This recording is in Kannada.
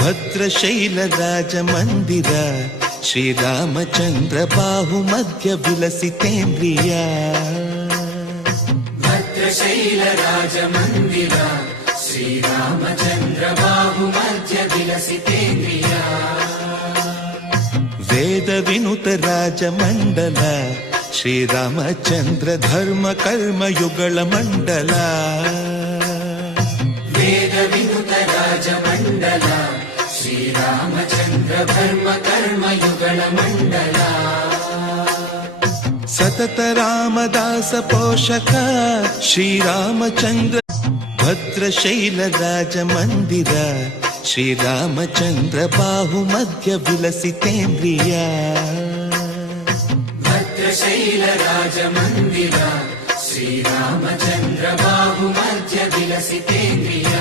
ಭದ್ರಶೈಲ ರಾಜ ಮಂದಿರ ಶ್ರೀರಾಮಚಂದ್ರ ಬಾಹುಮಧ್ಯ ವಿಲಸಿತೇಂದ್ರಿಯ ಭದ್ರಶೈಲ ರಾಜ ಮಂದಿರ ಶ್ರೀರಾಮಚಂದ್ರ ಬಾಹುಮಧ್ಯ ವಿಲಸಿತೇಂದ್ರಿಯ ವೇದ ವಿನುತ ರಾಜ ಮಂಡಲ ಶ್ರೀರಾಮಚಂದ್ರ ಧರ್ಮ ಕರ್ಮ ಯುಗಳ ಮಂಡಲ ವೇದ ವಿನುತ ರಾಜ ಮಂಡಲ ಶ್ರೀರಾಮಚಂದ್ರ ಧರ್ಮ ಕರ್ಮ ಯುಗಳ ಮಂಡಲ ಸತತ ರಾಮದಾಸ ಪೋಷಕ ಶ್ರೀರಾಮಚಂದ್ರ ಭದ್ರಶೈಲ ರಾಜ ಮಂದಿರ ಶ್ರೀರಾಮಚಂದ್ರ ಬಾಹುಮಧ್ಯ ವಿಲಸಿತೇಂದ್ರಿಯ ಭದ್ರಶೈಲ ರಾಜ ಮಂದಿರ ಶ್ರೀರಾಮಚಂದ್ರ ಬಾಹುಮಧ್ಯ ವಿಲಸಿತೇಂದ್ರಿಯ